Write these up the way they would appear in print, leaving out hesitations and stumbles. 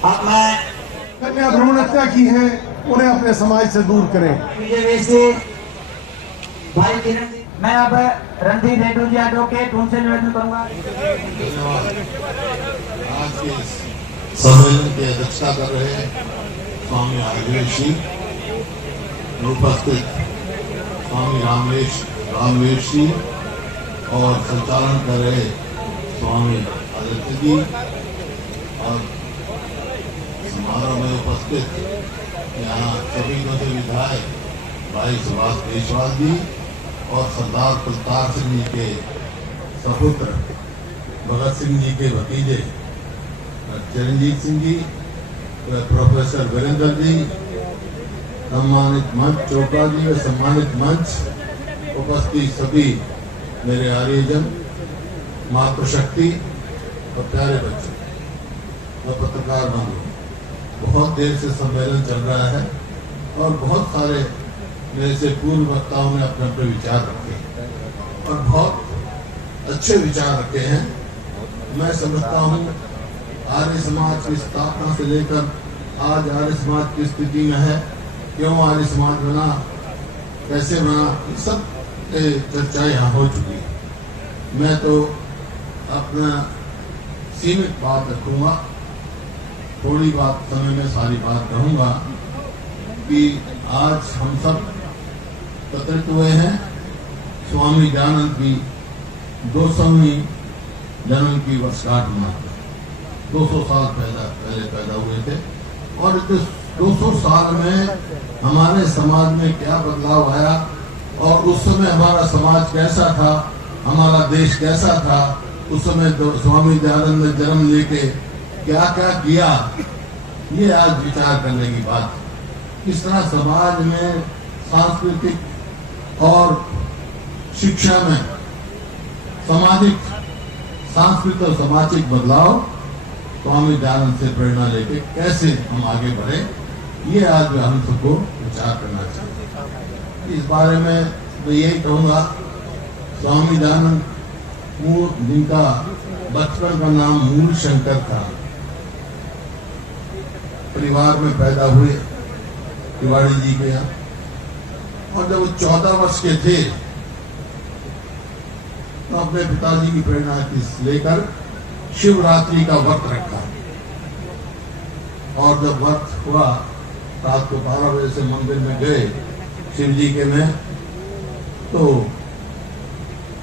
अब मैं कन्या भ्रूण हत्या की है उन्हें अपने समाज से दूर करें। भाई किरण जी, मैं अब रणधीर रेड्डी जी एडवोकेट उनसे निवेदन करूंगा। आज के सम्मेलन की अध्यक्षता कर रहे हैं स्वामी आदिवेश जी, उपस्थित स्वामी रामवेश जी और संचालन कर रहे स्वामी आदित्य जी और समारोह में उपस्थित यहाँ सभी मध्य विधायक भाई सुभाष देशवाल जी और सरदार कुलतार सिंह जी के सपुत्र भगत सिंह जी के भतीजे चिरंजीत सिंह जी, प्रोफेसर वीरेंद्र जी, सम्मानित मंच चोपड़ा जी व सम्मानित मंच, उपस्थित सभी मेरे आर्यजन, मातृशक्ति और प्यारे बच्चे और पत्रकार बंधु, बहुत देर से सम्मेलन चल रहा है और बहुत सारे मेरे से पूर्व वक्ताओं ने अपने अपने विचार रखे और बहुत अच्छे विचार रखे हैं। मैं समझता हूँ आर्य समाज की स्थापना से लेकर आज आर्य समाज की स्थिति में है, क्यों आर्य समाज बना, कैसे बना, ये सब चर्चा यहाँ हो चुकी है। मैं तो अपना सीमित बात रखूंगा, थोड़ी बात समय में सारी बात कहूंगा कि आज हम सब एकत्रित हुए हैं स्वामी दयानंद की 200वीं जन्म की वर्षगांठ मनाते। 200 साल पहले पैदा हुए थे और इस 200 साल में हमारे समाज में क्या बदलाव आया और उस समय हमारा समाज कैसा था, हमारा देश कैसा था, उस समय स्वामी दयानंद ने जन्म लेके क्या क्या किया, ये आज विचार करने की बात है। किस तरह समाज में सांस्कृतिक और शिक्षा में सामाजिक, सांस्कृतिक और सामाजिक बदलाव स्वामी दयानंद से प्रेरणा लेके कैसे हम आगे बढ़े, ये आज हम सबको विचार करना चाहिए। इस बारे में मैं यही कहूँगा, स्वामी दयानंद जिनका बचपन का नाम मूल शंकर था, परिवार में पैदा हुए तिवाड़ी जी के यहाँ, और जब वो 14 वर्ष के थे तो अपने पिताजी की प्रेरणा लेकर शिवरात्रि का व्रत रखा और जब व्रत हुआ रात को 12 बजे से मंदिर में गए शिव जी के में, तो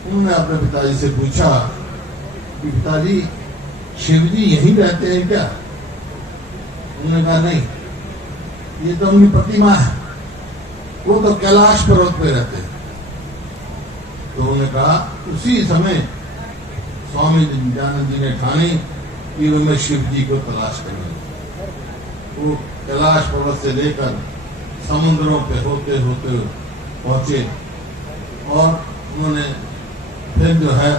उन्होंने अपने पिताजी से पूछा कि पिताजी शिव जी यहीं रहते हैं क्या? उन्होंने कहा नहीं, ये तो उनकी प्रतिमा है, वो तो कैलाश पर्वत पे रहते हैं। तो उन्होंने कहा, उसी समय स्वामी दयानंद जी ने ठानी कि मैं शिव जी को तलाश करूंगा। वो कैलाश पर्वत से लेकर समुद्रों पे होते होते पहुंचे और उन्होंने फिर जो है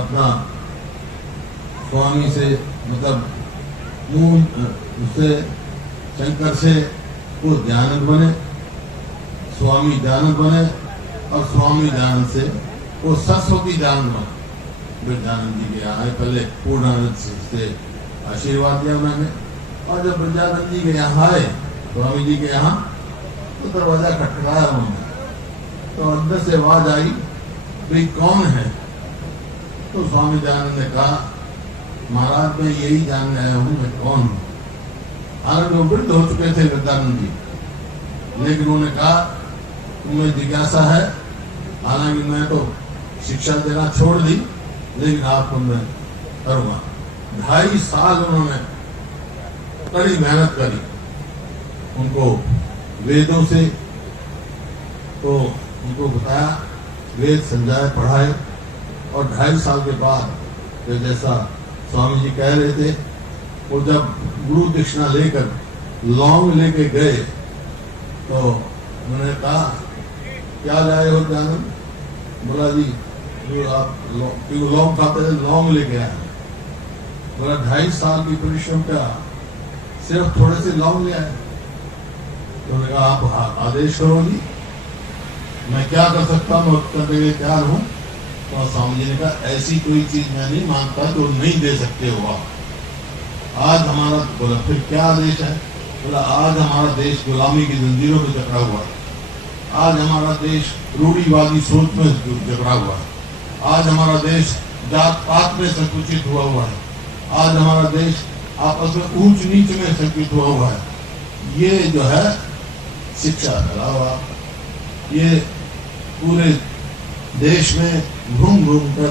अपना स्वामी से, मतलब मूल उससे शंकर से वो दयानंद बने, स्वामी दयानंद बने और स्वामी दयानंद से वो सरस्वती दयानंद बने। ब्रजानंद जी के यहाँ पहले पूर्णानंद से आशीर्वाद दिया मैंने, और जब ब्रजानंद जी के यहाँ आए स्वामी जी के यहाँ, तो दरवाजा खटखटाया उन्होंने, तो अंदर से आवाज आई, भाई कौन है? तो स्वामी दयानंद ने कहा, महाराज मैं यही जानने आया हूँ मैं कौन हूँ। हालांकि वो वृद्ध हो चुके थे ब्रजानंद जी, लेकिन उन्होंने कहा तुम्हें जिज्ञासा है, हालांकि मैं तो शिक्षा देना छोड़ दी, लेकिन आपको मैं करूंगा। 2.5 साल उन्होंने कड़ी मेहनत करी, उनको वेदों से तो उनको बताया, वेद समझाए, पढ़ाए, और 2.5 साल के बाद तो जैसा स्वामी जी कह रहे थे, वो जब गुरु दक्षिणा लेकर लौंग लेके गए तो उन्होंने कहा क्या लाए हो दयानंद? बोला जी आप लौंग खाते थे, लौंग लेके आए। बोला 2.5 साल की परिश्रम का सिर्फ थोड़े से लौंग ले आए। तो उन्होंने कहा आप आदेश करो जी, मैं क्या कर सकता हूँ, करने के लिए तैयार हूँ। तो स्वामी जी ने कहा ऐसी कोई चीज मैं नहीं मांगता जो नहीं दे सकते हो आप। आज हमारा बोला फिर क्या देश है? बोला आज हमारा देश गुलामी की जंजीरों में जकड़ा हुआ है। आज हमारा देश रूढ़िवादी सोच में जकड़ा हुआ है। आज हमारा देश जात पात में संकुचित हुआ है। आज हमारा देश आपस में ऊंच नीच में संकुचित हुआ है। ये जो है शिक्षा फैला हुआ, ये पूरे देश में घूम घूम कर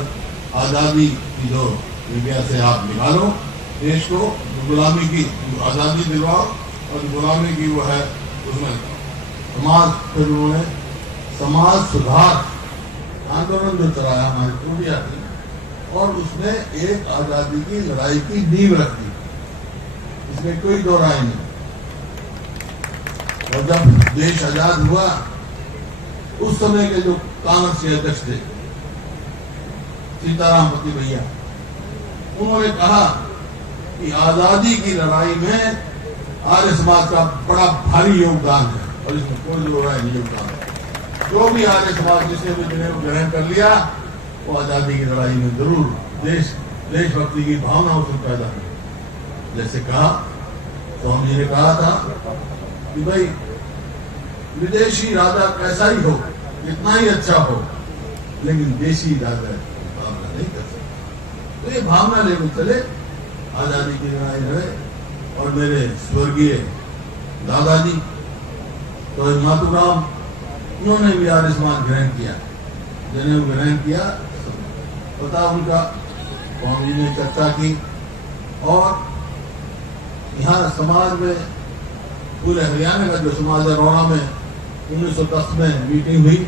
आजादी की जो मीडिया से आप निकालो देश को, गुलामी की आजादी दिलवाओ और गुलामी की वो है उसमें समाज, फिर उन्होंने समाज सुधार आंदोलन जो चलाया हमारी पूरी थी और उसने एक आजादी की लड़ाई की नींव रख दी, इसमें कोई दो राय नहीं। और जब देश आजाद हुआ उस समय के जो कांग्रेस के अध्यक्ष थे सीतारामपति भैया, उन्होंने कहा कि आजादी की लड़ाई में आर्य समाज का बड़ा भारी योगदान है और इसमें कोई दो राय नहीं योगदान है। जो भी आर्य समाज जिसने भी ग्रहण कर लिया वो आजादी की लड़ाई में जरूर देशभक्ति की भावना उसमें पैदा हुई। जैसे कहा स्वामी जी ने कहा था कि भाई विदेशी राजा कैसा ही हो, कितना ही अच्छा हो, लेकिन देशी राजा मुकाबला नहीं कर सकता। तो ये भावना लेकर चले, आजादी की लड़ाई लड़े। और मेरे स्वर्गीय दादाजी तो मातूराम, उन्होंने भी आर्य समाज ग्रहण किया, जनेऊ ग्रहण किया, पता उनका स्वामी जी ने चर्चा की। और यहाँ समाज में पूरे हरियाणा का जो समाज है, रोड़ा में 1910 में मीटिंग हुई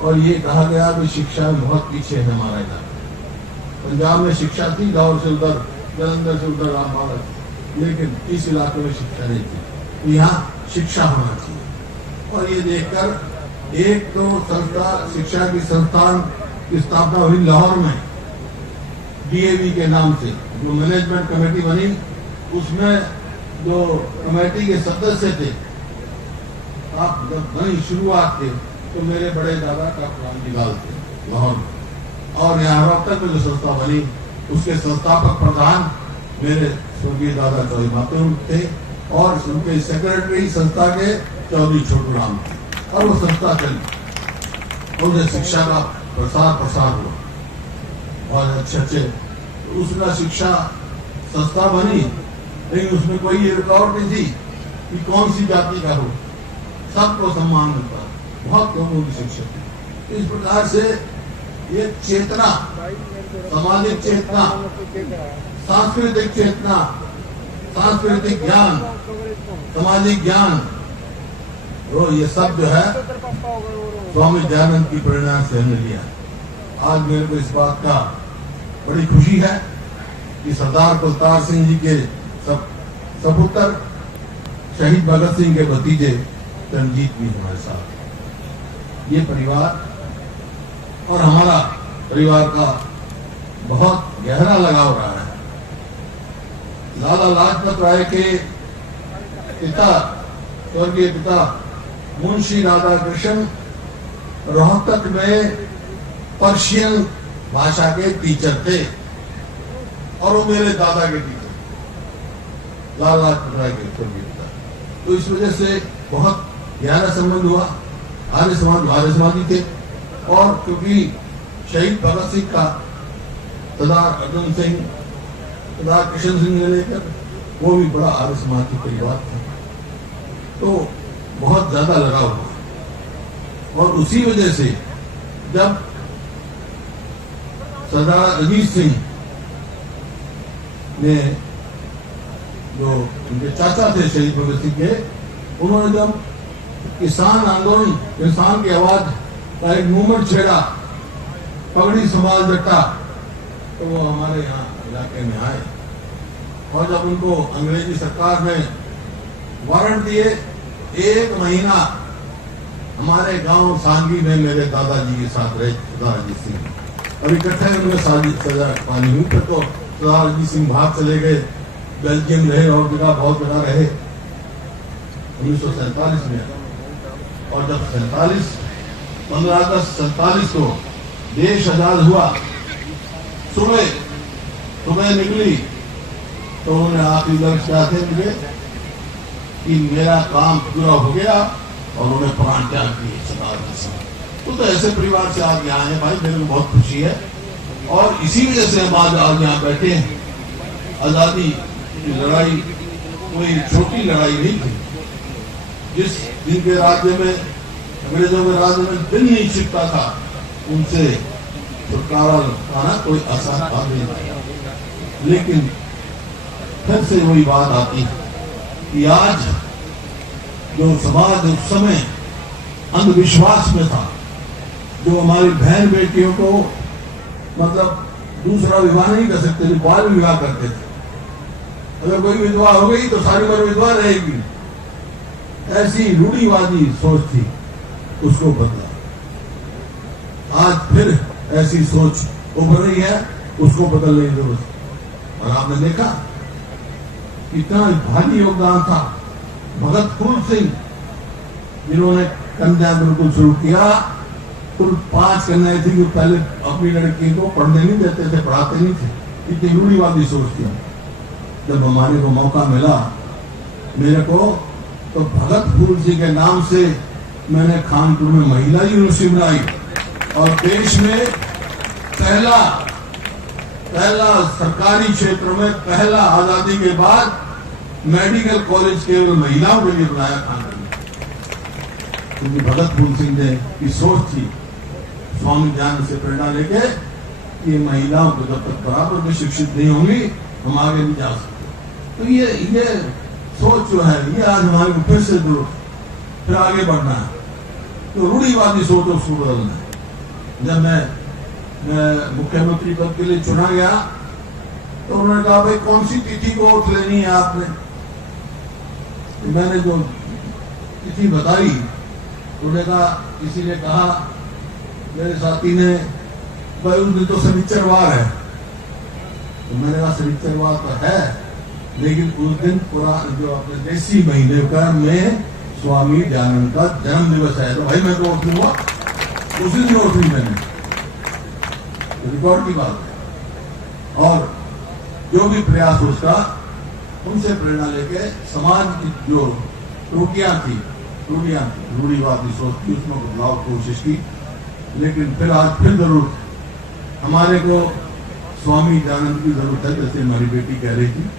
और ये कहा गया कि शिक्षा में बहुत पीछे है हमारा इलाका। पंजाब में शिक्षा थी, लाहौर से उधर, जलंधर से उधर रामबाग, लेकिन इस इलाके में शिक्षा नहीं थी। यहाँ शिक्षा होना चाहिए। और ये देखकर एक तो संस्था, शिक्षा की संस्थान की स्थापना हुई लाहौर में DAV के नाम से, जो मैनेजमेंट कमेटी बनी, उसमें जो कमेटी के सदस्य थे, आप जब बनी शुरुआत थे तो मेरे बड़े दादा का पुरान निकाल थे लाहौर में। और यहाँ रोहतक में जो संस्था बनी उसके संस्थापक प्रधान मेरे स्वर्गीय दादा चौधरी मातूर थे और उनके सेक्रेटरी संस्था के चौधरी छोटू राम थे। और वो संस्था चली और शिक्षा का प्रसार हुआ और अच्छे उसका शिक्षा संस्था बनी, लेकिन उसमें कोई ये रुकावट नहीं थी कि कौन सी जाति का हो, सबको सम्मान मिलता, बहुत कमों की शिक्षा थी। इस प्रकार से ये चेतना, सामाजिक चेतना, सांस्कृतिक चेतना, सांस्कृतिक ज्ञान, सामाजिक ज्ञान, तो ये सब जो है स्वामी दयानंद की प्रेरणा से हमने लिया। आज मेरे को इस बात का बड़ी खुशी है कि सरदार कुलतार सिंह जी के सपुत्र शहीद भगत सिंह के भतीजे रणजीत भी हमारे साथ। ये परिवार और हमारा परिवार का बहुत गहरा लगाव रहा है। लाला लाजपत राय के पिता, स्वर्गीय पिता मुंशी राधा कृष्ण रोहतक में पर्शियन भाषा के टीचर थे और वो मेरे दादा के टीचर, लाला लाजपत राय के स्वर्गीय पिता। तो इस वजह से बहुत गहरा संबंध हुआ। आर्य समाजी थे और क्योंकि शहीद भगत सिंह का सरदार अर्जुन सिंह, सरदार कृष्ण सिंह ने लेकर वो भी बड़ा आर्य समाज की परिवार था, तो बहुत ज्यादा लगाव हुआ। और उसी वजह से जब सरदार अजीत सिंह ने, जो उनके चाचा थे शहीद भगत सिंह के, उन्होंने जब किसान आंदोलन, किसान की आवाज का एक मूवमेंट छेड़ा, पगड़ी समाज जट्टा, तो वो हमारे यहाँ इलाके में आए और जब उनको अंग्रेजी सरकार ने वारंट दिए, 1 महीना हमारे गांव सांगी में मेरे दादाजी के साथ रहे सरदार अजीत सिंह। अब इकट्ठे उनमें सजा पानी हुई, फिर तो सरदार अजीत सिंह भाग चले गए, बेल्जियम रहे और जगह बहुत जगह रहे 1947 में। और जब 15 अगस्त 47 को देश आजाद हुआ, सुबह निकली तो उन्होंने आखिरी लक्ष्य क्या थे मुझे कि मेरा काम पूरा हो गया और उन्हें प्राण त्याग किए सरदार के साथ। तो ऐसे परिवार से आज यहाँ हैं भाई, मेरे को बहुत खुशी है और इसी वजह से हम आज यहाँ बैठे हैं। आज़ादी की लड़ाई कोई छोटी लड़ाई नहीं थी। जिस दिन के राज्य में, अंग्रेजों के राज्य में दिल नहीं छिपता था, उनसे छुटकारा पाना कोई आसान बात नहीं था। लेकिन फिर से वही बात आती है कि आज जो समाज उस समय अंधविश्वास में था, जो हमारी बहन बेटियों को मतलब दूसरा विवाह नहीं कर सकते थे, बाल विवाह करते थे। अगर कोई विधवा हो गई तो सारी उम्र विधवा रहेगी, ऐसी रूढ़िवादी सोच थी, उसको बदला। आज फिर ऐसी सोच उभर रही है, उसको बदलने की जरूरत है। और आपने देखा कितना भारी योगदान था भगत फूल सिंह, जिन्होंने कन्या गुरुकुल शुरू किया। कुल 5 कन्याएं थी जो पहले अपनी लड़की को पढ़ने नहीं देते थे, पढ़ाते नहीं थे। इतनी रूढ़िवादी सोच थी। जब हमारे को मौका मिला मेरे को, तो भगत फूल सिंह के नाम से मैंने कानपुर में महिला यूनिवर्सिटी बनाई और देश में पहला सरकारी क्षेत्र में पहला आजादी के बाद मेडिकल कॉलेज केवल महिलाओं के लिए बनाया कानपुर में, क्योंकि भगत फूल सिंह ने की सोच थी, स्वामी दयानंद से प्रेरणा लेके कि महिलाओं को जब तक बराबर में शिक्षित नहीं होंगी हम आगे नहीं जा सकते। तो ये सोच जो है, ये आज हमारे को फिर से फिर आगे बढ़ना है। तो रूढ़िवादी सोच उसको बदलना है। जब मैं मुख्यमंत्री पद के लिए चुना गया तो उन्होंने कहा भाई कौन सी तिथि को वोट लेनी है आपने। तो मैंने जो तिथि बताई, उन्होंने कहा, किसी ने कहा, मेरे साथी ने, भाई उस दिन तो शनिचरवार है। तो मैंने कहा शनिचरवार तो है, लेकिन उस दिन पूरा जो अपने देसी महीने का में स्वामी दयानंद का जन्म दिवस है। तो भाई मैं तो वोट लूंगा, उसी दिन वोट ली मैंने, रिकॉर्ड की बात है। और जो भी प्रयास उसका, उनसे प्रेरणा लेके समाज की जो त्रुटियां थी, रूढ़िवादी सोच थी, उसमें बदलाव की कोशिश की। लेकिन फिर आज फिर जरूरत हमारे को स्वामी दयानंद की जरूरत है, जैसे हमारी बेटी कह रही थी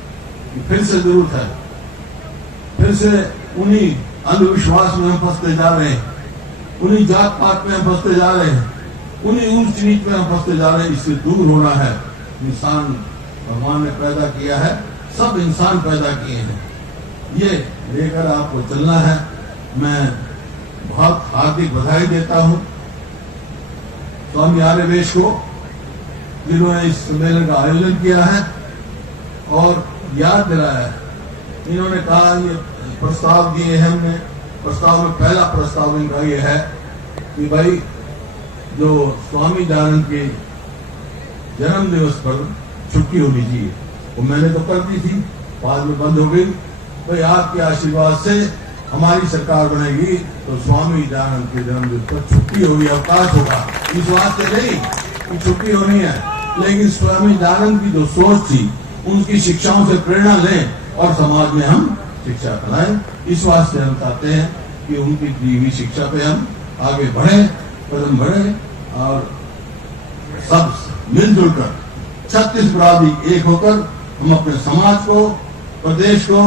कि फिर से जरूरत है। फिर से उन्हीं अंधविश्वास में हम फंसते जा रहे हैं, उन्हीं जात पात में हम फंसते जा रहे हैं, उन्हीं ऊंच नीच में हम फंसते जा रहे हैं। इससे दूर होना है। इंसान भगवान ने पैदा किया है, सब इंसान पैदा किए हैं, ये लेकर आपको चलना है। मैं बहुत हार्दिक बधाई देता हूं स्वामी आर्यवेश को, जिन्होंने इस सम्मेलन का आयोजन किया है और याद दिलाया है। इन्होंने कहा, ये प्रस्ताव दिए हैं हमने, प्रस्ताव में पहला प्रस्ताव इनका ये है कि भाई जो स्वामी दयानंद के जन्म दिवस पर छुट्टी होनी चाहिए। वो मैंने तो कर दी थी, बाद में बंद हो गई। भाई आपके आशीर्वाद से हमारी सरकार बनेगी तो स्वामी दयानंद के जन्म दिवस पर छुट्टी होगी, अवकाश होगा। इस वास्ते नहीं कि छुट्टी होनी है, लेकिन स्वामी दयानंद की जो सोच थी, उनकी शिक्षाओं से प्रेरणा लें और समाज में हम शिक्षा फैलाएं। इस वास्ते हम चाहते हैं कि उनकी दी हुई शिक्षा पे हम आगे बढ़े, कदम बढ़े और सब मिलजुल कर 36 बरादरी एक होकर हम अपने समाज को, प्रदेश को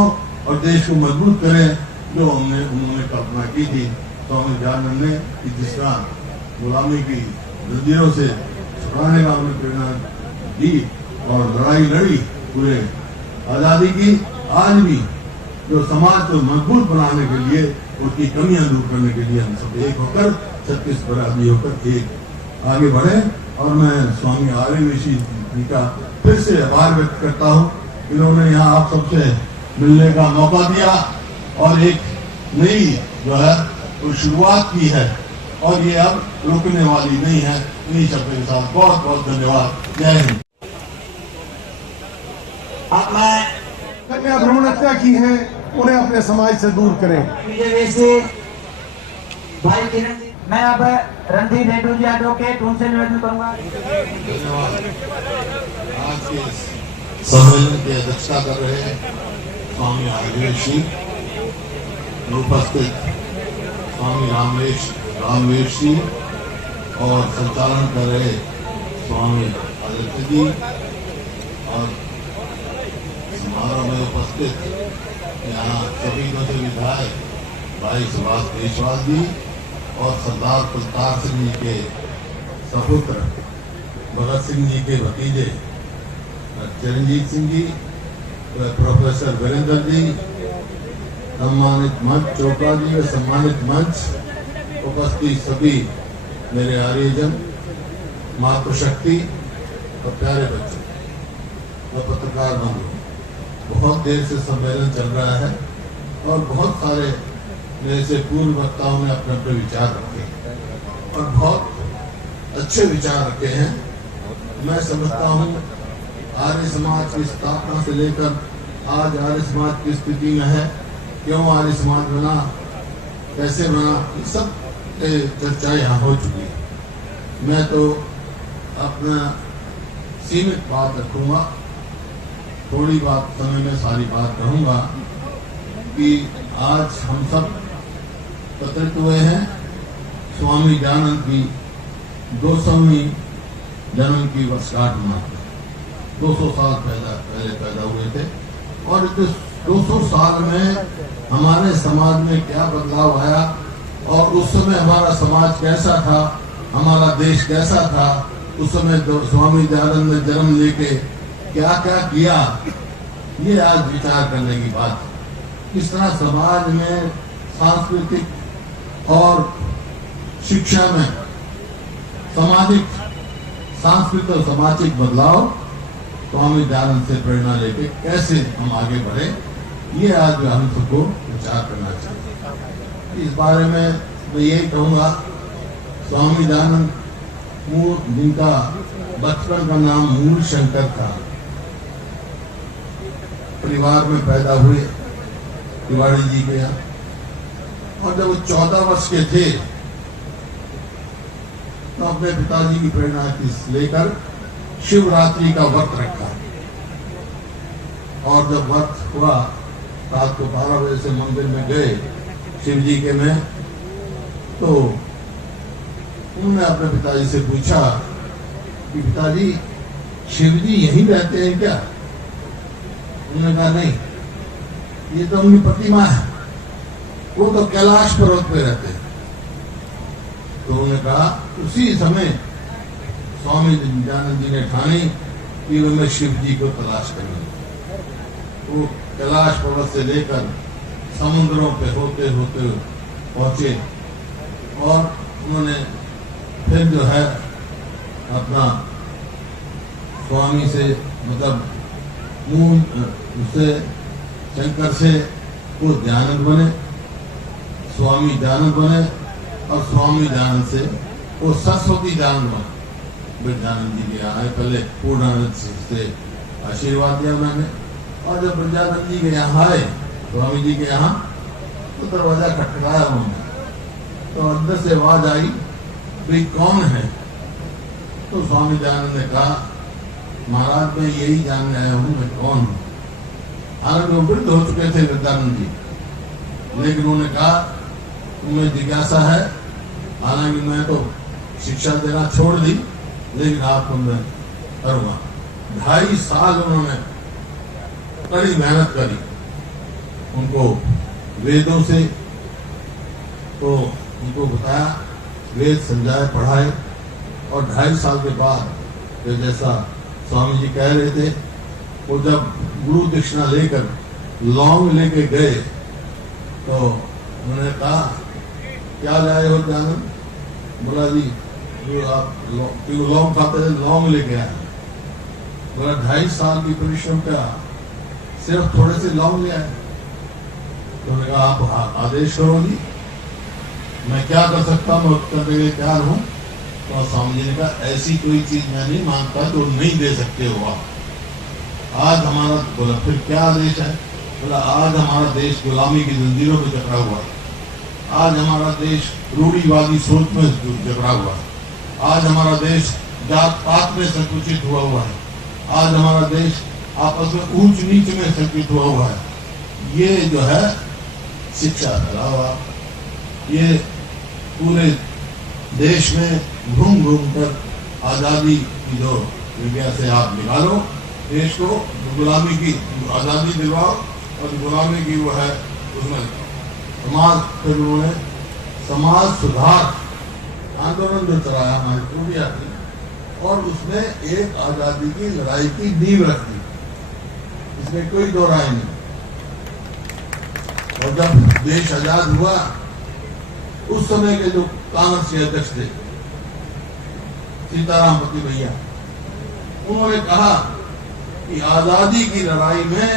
और देश को मजबूत करें, जो उन्होंने कल्पना की थी स्वामी दयानंद ने, कि जिसका गुलामी की जंजीरों से छुड़ाने का उन्हें प्रेरणा दी और लड़ाई लड़ी पूरे आजादी की। आज भी जो समाज को मजबूत बनाने के लिए, उसकी कमियां दूर करने के लिए हम सब एक होकर 36 बरादरी होकर एक आगे बढ़े। और मैं स्वामी आर्यवेश जी का फिर से आभार व्यक्त करता हूँ, इन्होंने यहाँ आप सबसे मिलने का मौका दिया और एक नई जो है वो शुरुआत की है और ये अब रुकने वाली नहीं है। इन्हीं शब्दों के साथ बहुत बहुत धन्यवाद। जय हिंद। अब मैं कन्या भ्रूण हत्या की है, उन्हें अपने समाज से दूर करें। विजय भाई किरण जी, मैं अब रणधीर रेड्डी जी एडवोकेट, उनसे निवेदन करूंगा। धन्यवाद। आज के सम्मेलन की अध्यक्षता कर रहे हैं स्वामी आदिवेश जी, उपस्थित स्वामी रामवेश जी और संचालन कर रहे स्वामी आदित्य जी और समारोह में उपस्थित यहाँ सभी से विधायक भाई सुभाष देशवाल जी और सरदार प्रताप सिंह जी के सपुत्र भगत सिंह जी के भतीजे चिरंजीत सिंह जी, प्रोफेसर वीरेंद्र जी, सम्मानित मंच चोपड़ा जी व सम्मानित मंच उपस्थित सभी मेरे आर्यजन, मातृशक्ति और प्यारे बच्चे और पत्रकार बंधु, बहुत देर से सम्मेलन चल रहा है और बहुत सारे मेरे से पूर्व वक्ताओं ने अपने अपने विचार रखे और बहुत अच्छे विचार रखे हैं। मैं समझता हूँ आर्य समाज की स्थापना से लेकर आज आर्य समाज की स्थिति में है, क्यों आर्य समाज बना, कैसे बना, ये सब चर्चा यहाँ हो चुकी है। मैं तो अपना सीमित बात रखूंगा, थोड़ी बात समय में सारी बात कहूंगा कि आज हम सब एकत्रित हुए हैं स्वामी दयानंद की 200वीं जन्म की वर्षगांठ मनाते। 200 साल पहले पैदा हुए थे और इस 200 साल में हमारे समाज में क्या बदलाव आया और उस समय हमारा समाज कैसा था, हमारा देश कैसा था, उस समय स्वामी दयानंद ने जन्म लेके क्या क्या किया, ये आज विचार करने की बात है। किस तरह समाज में सांस्कृतिक और शिक्षा में सामाजिक, सांस्कृतिक और सामाजिक बदलाव स्वामी दयानंद से प्रेरणा लेके कैसे हम आगे बढ़े, ये आज हम सबको विचार करना चाहिए। इस बारे में मैं यही कहूँगा, स्वामी दयानंद जिनका बचपन का नाम मूल शंकर था, परिवार में पैदा हुए तिवाड़ी जी के यहाँ, और जब वो 14 वर्ष के थे तो अपने पिताजी की प्रेरणा लेकर शिवरात्रि का व्रत रखा और जब व्रत हुआ रात को 12 बजे से मंदिर में गए शिव जी के में, तो उन्होंने अपने पिताजी से पूछा कि पिताजी शिव जी यहीं रहते हैं क्या? उन्होंने कहा नहीं, ये तो उनकी प्रतिमा है, वो तो कैलाश पर्वत पे रहते हैं। तो उन्होंने कहा उसी समय स्वामी दयानंद जी ने ठानी कि मैं शिव जी को तलाश करूंगा। वो कैलाश पर्वत से लेकर समुद्रों पे होते होते पहुंचे और उन्होंने फिर जो है अपना स्वामी से मतलब मूल उससे शंकर से वो दयानंद बने, स्वामी दयानंद बने और स्वामी दयानंद से वो सरस्वती दयानंद बने। ब्रजानंद जी के यहाँ आए, पहले पूर्णानंद से आशीर्वाद दिया उन्होंने, और जब ब्रजानंद जी के यहाँ आए स्वामी जी के यहाँ, तो दरवाजा खटखटाया उन्होंने, तो अंदर से आवाज आई भाई कौन है? तो स्वामी दयानंद ने कहा महाराज मैं यही जानने आया हूँ मैं कौन हूँ। हालांकि वो वृद्ध हो चुके थे ब्रजानंद जी, लेकिन उन्होंने कहा तुम्हें जिज्ञासा है, हालांकि मैं तो शिक्षा देना छोड़ दी, लेकिन आपको मैं करूंगा। 2.5 साल उन्होंने कड़ी मेहनत करी, उनको वेदों से तो उनको बताया, वेद समझाए पढ़ाए, और 2.5 साल के बाद जैसा स्वामी जी कह रहे थे, वो जब गुरु दक्षिणा लेकर लौंग लेके गए तो उन्होंने कहा क्या लाए हो दयानंद? बोला जी जो आप लौंग खाते थे लौंग लेके आए। बोला 2.5 साल की परिश्रम का सिर्फ थोड़े से लौंग ले आए। तो उन्होंने कहा आप आदेश करो जी, मैं क्या कर सकता हूँ, करने के लिए तैयार हूँ। तो स्वामी जी ने कहा ऐसी कोई चीज मैं नहीं मांगता जो नहीं दे सकते हो आप। आज हमारा, बोला फिर क्या आदेश है? बोला आज हमारा देश गुलामी की जंजीरों में जकड़ा हुआ है, आज हमारा देश रूढ़िवादी सोच में जकड़ा हुआ है, आज हमारा देश जात पात में संकुचित हुआ है, आज हमारा देश आपस में ऊंच नीच में संकित हुआ है। ये जो है शिक्षा का अलावा ये पूरे देश में घूम घूम कर आज़ादी की जो मीडिया से आप निकालो देश को, गुलामी की आज़ादी दिलवाओ और गुलामी की वो है उसमें समाज, फिर उन्होंने समाज सुधार आंदोलन जो चलाया हमारी पूर्णिया थी और उसमें एक आज़ादी की लड़ाई की नींव रख दी, इसमें कोई दो राय नहीं। और जब देश आजाद हुआ उस समय के जो कांग्रेस के अध्यक्ष थे सीताराम पति भैया, उन्होंने कहा कि आजादी की लड़ाई में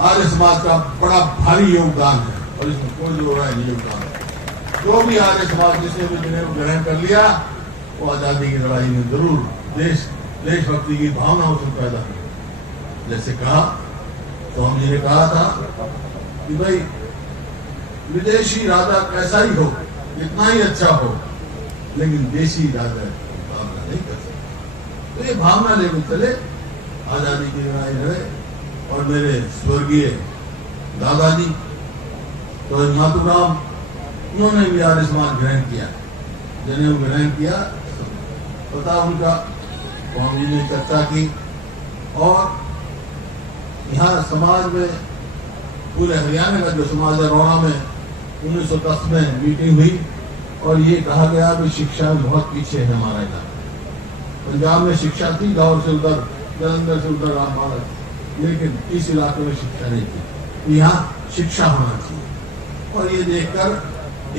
आर्य समाज का बड़ा भारी योगदान है और इसमें कोई दो राय नहीं योगदान है। जो भी आर्य समाज जिसने भी जिन्हें ग्रहण कर लिया वो आजादी की लड़ाई में जरूर देशभक्ति की भावना उसमें पैदा हुई। जैसे कहा तो हम जी ने कहा था कि भाई विदेशी राजा कैसा ही हो, कितना ही अच्छा हो, लेकिन देशी राजा मुकाबला नहीं कर सकता। तो ये भावना लेकर चले, आजादी की लड़ाई लड़े। और मेरे स्वर्गीय दादाजी तो मातुराम, उन्होंने भी आर्य समाज ग्रहण किया, जिन्हें ग्रहण किया पता उनका, स्वामी जी ने चर्चा की। और यहाँ समाज में पूरे हरियाणा का जो समाज है, रोहड़ा में 1910 में मीटिंग हुई और ये कहा गया कि शिक्षा में बहुत पीछे है हमारा इलाका। पंजाब में शिक्षा थी, लाहौर से उधर, जलंधर से उधर रामबाड़ा, लेकिन इस इलाके में शिक्षा नहीं थी। यहाँ शिक्षा होना चाहिए। और ये देखकर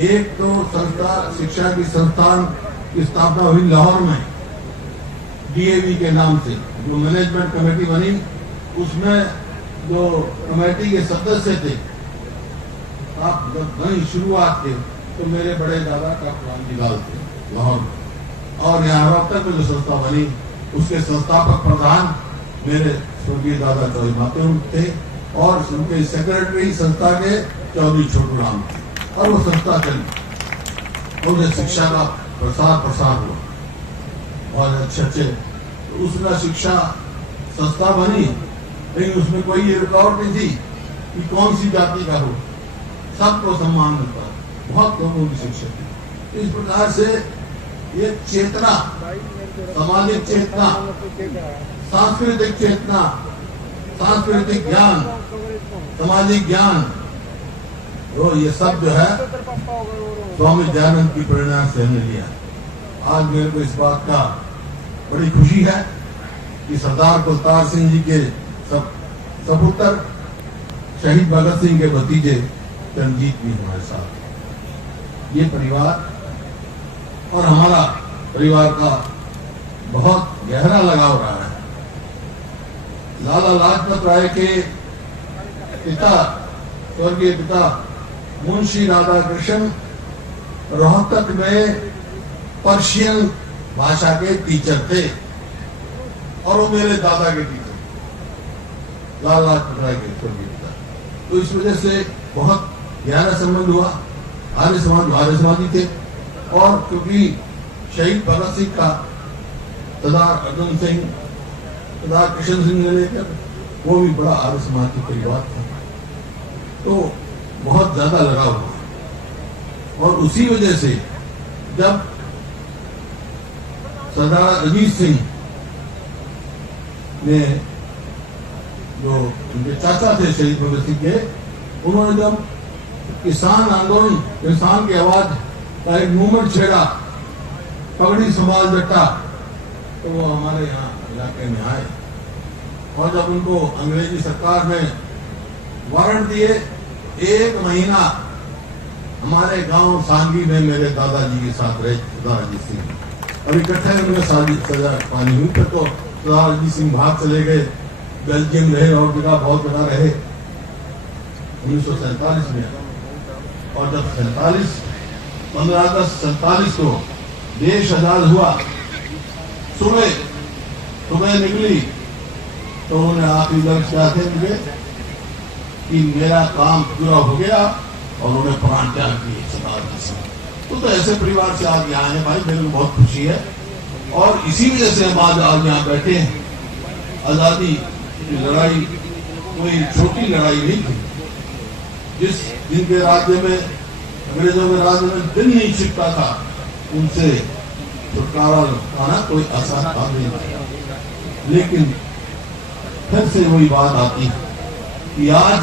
एक तो संस्था, शिक्षा की संस्थान की स्थापना हुई लाहौर में DAV के नाम से, जो मैनेजमेंट कमेटी बनी, उसमें जो कमेटी के सदस्य थे, आप जब नई शुरुआत थे तो मेरे बड़े दादा का पुरान निकाल थे लाहौर में। और यहाँ रोहतक में जो संस्था बनी उसके संस्थापक प्रधान मेरे स्वर्गीय दादा चौधरी माते थे और उनके सेक्रेटरी संस्था के चौधरी छोटू राम थे। और वो संस्था चली और शिक्षा का प्रसार हुआ बहुत अच्छे। तो उसमें शिक्षा संस्था बनी, लेकिन उसमें कोई ये रुकावट नहीं थी कि कौन सी जाति का हो, सबको सम्मान मिलता, बहुत लोगों की शिक्षा थी। इस प्रकार से ये चेतना, सामाजिक चेतना, सांस्कृतिक चेतना, सांस्कृतिक ज्ञान, सामाजिक ज्ञान, तो ये सब जो है स्वामी दयानंद की प्रेरणा से हमने लिया। आज मेरे को इस बात का बड़ी खुशी है कि सरदार कुलतार सिंह जी के सपुत्र शहीद भगत सिंह के भतीजे चरणजीत भी हमारे साथ। ये परिवार और हमारा परिवार का बहुत गहरा लगाव रहा है। लाला लाजपत राय के पिता, स्वर्गीय पिता मुंशी राधा कृष्ण रोहतक में पर्शियन भाषा के टीचर थे और वो मेरे दादा के टीचर, लाला लाजपत राय के स्वर्गीय पिता। तो इस वजह से बहुत गहरा संबंध हुआ। आर्य समाजी थे और क्योंकि शहीद भगत सिंह का सरदार अर्जुन सिंह, सरदार कृष्ण सिंह ने लेकर वो भी बड़ा आर्य समाज के परिवार था, तो बहुत ज्यादा लगाव हुआ। और उसी वजह से जब सरदार अजीत सिंह ने, जो उनके चाचा थे शहीद भगत सिंह के, उन्होंने जब किसान आंदोलन, किसान की आवाज का एक मूवमेंट छेड़ा, पगड़ी संभाल जट्टा, तो वो हमारे यहाँ इलाके में आए और जब उनको अंग्रेजी सरकार ने वारंट दिए, 1 महीना हमारे गांव सांगी में मेरे दादाजी के साथ रहे सरदार अजीत सिंह। और इकट्ठे उनमें सजा पानी हुई, फिर तो सरदार अजीत सिंह भाग चले गए, बेल्जियम रहे और जगह बहुत जगह रहे 1947 में। और जब 15 अगस्त 47 को देश आजाद हुआ, सुबह निकली, तो उन्होंने आखिरी लक्ष्य क्या थे मुझे कि मेरा काम पूरा हो गया और उन्होंने प्राण त्याग किए सरदार सिंह। तो ऐसे परिवार से आज यहाँ है भाई, मेरे को बहुत खुशी है। और इसी वजह से हम आज यहाँ बैठे हैं। आजादी कि लड़ाई कोई छोटी लड़ाई नहीं थी। जिनके राज्य में, अंग्रेजों के राज्य में दिन नहीं छिपता था, उनसे छुटकारा पाना कोई आसान काम नहीं था। लेकिन फिर से वही बात आती है कि आज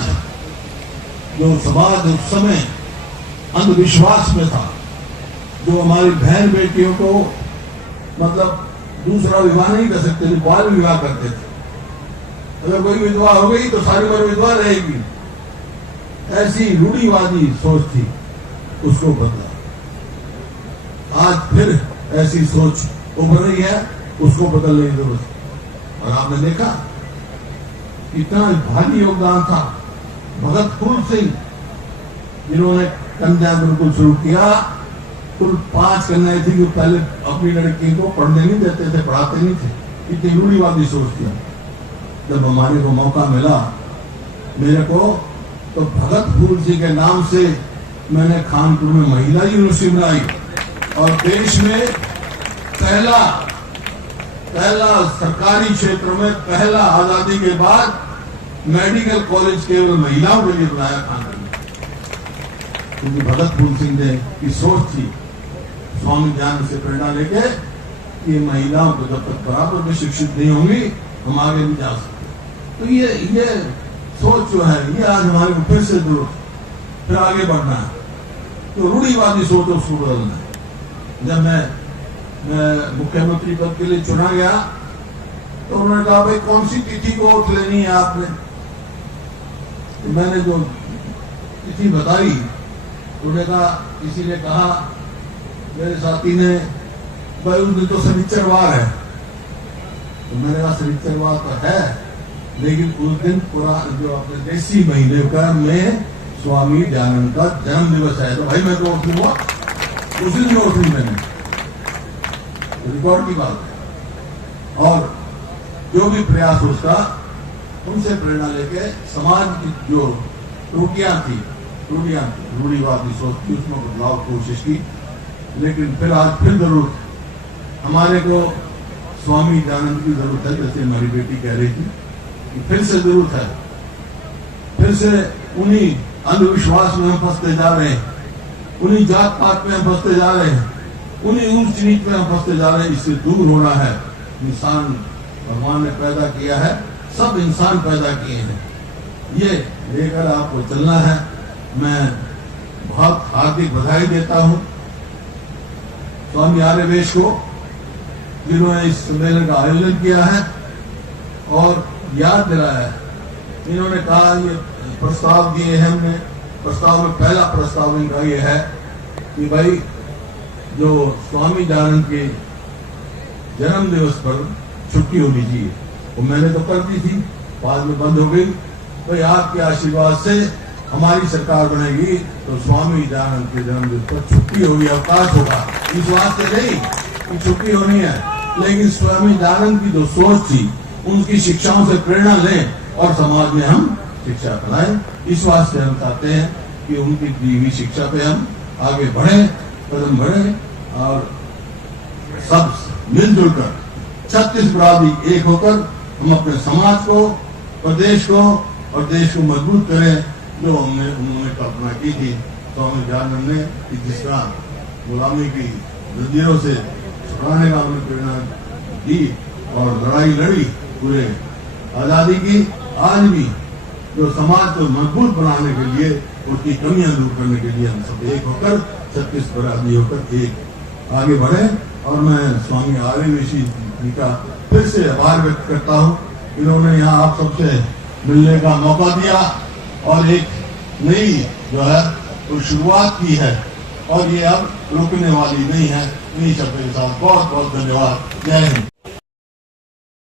जो समाज उस समय अंधविश्वास में था, जो हमारी बहन बेटियों को मतलब दूसरा विवाह नहीं कर सकते थे, बाल विवाह करते थे। अगर कोई विधवा हो गई तो सारी उम्र विधवा रहेगी, ऐसी रूढ़िवादी सोच थी, उसको बदला। आज फिर ऐसी सोच उभर रही है, उसको बदलने की जरूरत है। और आपने देखा कितना भारी योगदान था भगत फूल सिंह, जिन्होंने कन्या गुरुकुल शुरू किया। कुल 5 कन्याएं थी जो पहले अपनी लड़की को पढ़ने नहीं देते थे, पढ़ाते नहीं थे, इतनी रूढ़िवादी सोच थी। जब हमारे को मौका मिला मेरे को, तो भगत फूल सिंह के नाम से मैंने कानपुर में महिला यूनिवर्सिटी बनाई और देश में पहला सरकारी क्षेत्र में पहला आजादी के बाद मेडिकल कॉलेज केवल महिलाओं के लिए बनाया कानपुर में, क्योंकि भगत फूल सिंह ने की सोच थी, स्वामी दयानंद से प्रेरणा लेके कि महिलाओं को जब तक बराबर में शिक्षित नहीं होंगी हम आगे नहीं जा सकते। तो ये सोच जो है, ये आज हमारे को फिर से जरूरत, फिर आगे बढ़ना है। तो रूढ़िवादी सोच उसको बदलना है। जब मैं मुख्यमंत्री पद के लिए चुना गया तो उन्होंने कहा भाई कौन सी तिथि को वोट लेनी है आपने। तो मैंने जो तिथि बताई, उन्होंने कहा, किसी ने कहा, मेरे साथी ने, भाई उस दिन तो शनिचरवार है। तो मैंने कहा शनिचरवार तो है, लेकिन उस दिन पूरा जो अपने देसी महीने का में स्वामी दयानंद का जन्म दिवस है। तो भाई मैं तो वोट लूंगा, उस दिन वोट ली मैंने, रिकॉर्ड की बात है। और जो भी प्रयास उसका, उनसे प्रेरणा लेके समाज की जो त्रुटियां थी, रूढ़िवादी सोच थी, उसमें बदलाव की कोशिश की। लेकिन फिर आज फिर जरूरत हमारे को स्वामी दयानंद की जरूरत है, जैसे हमारी बेटी कह रही थी कि फिर से जरूरत है, फिर से उन्हीं अंधविश्वास में हम फंसते जा रहे हैं, उन्हीं जात पात में हम फंसते जा रहे हैं, उन्हीं ऊंच नीच में हम फंसते जा रहे हैं। इससे दूर होना है। इंसान भगवान ने पैदा किया है, सब इंसान पैदा किए हैं, ये लेकर आपको चलना है। मैं बहुत हार्दिक बधाई देता हूं स्वामी आर्यवेश को, जिन्होंने इस सम्मेलन का आयोजन किया है और याद दिलाया है। इन्होंने कहा, ये प्रस्ताव दिए हैं हमने, प्रस्ताव में पहला प्रस्ताव इनका ये है कि भाई जो स्वामी दयानंद के जन्म दिवस पर छुट्टी होनी चाहिए। वो मैंने तो कर दी थी, बाद में बंद हो गई। भाई आपके आशीर्वाद से हमारी सरकार बनेगी तो स्वामी दयानंद के जन्म दिवस पर छुट्टी होगी, अवकाश होगा। इस वास्ते नहीं कि छुट्टी होनी है, लेकिन स्वामी दयानंद की जो सोच थी, उनकी शिक्षाओं से प्रेरणा लें और समाज में हम शिक्षा फैलाएं। इस वास्ते हम चाहते हैं कि उनकी दी हुई शिक्षा पे हम आगे बढ़े, कदम बढ़े और सब मिलजुल कर 36 बरादरी एक होकर हम अपने समाज को, प्रदेश को और देश को मजबूत करें, जो उन्होंने कल्पना की थी स्वामी दयानंद ने, कि जिसका गुलामी की जंजीरों से छुड़ाने का उन्हें प्रेरणा दी और लड़ाई लड़ी पूरे आजादी की। आज भी जो समाज को मजबूत बनाने के लिए, उसकी कमियां दूर करने के लिए हम सब एक होकर 36 बरादरी होकर एक आगे बढ़े। और मैं स्वामी आर्यवेश जी का फिर से आभार व्यक्त करता हूँ, इन्होंने यहाँ आप सबसे मिलने का मौका दिया और एक नई जो है तो शुरुआत की है, और ये अब रुकने वाली नहीं है। इन्हीं शब्दों के साथ बहुत बहुत धन्यवाद। जय हिंद।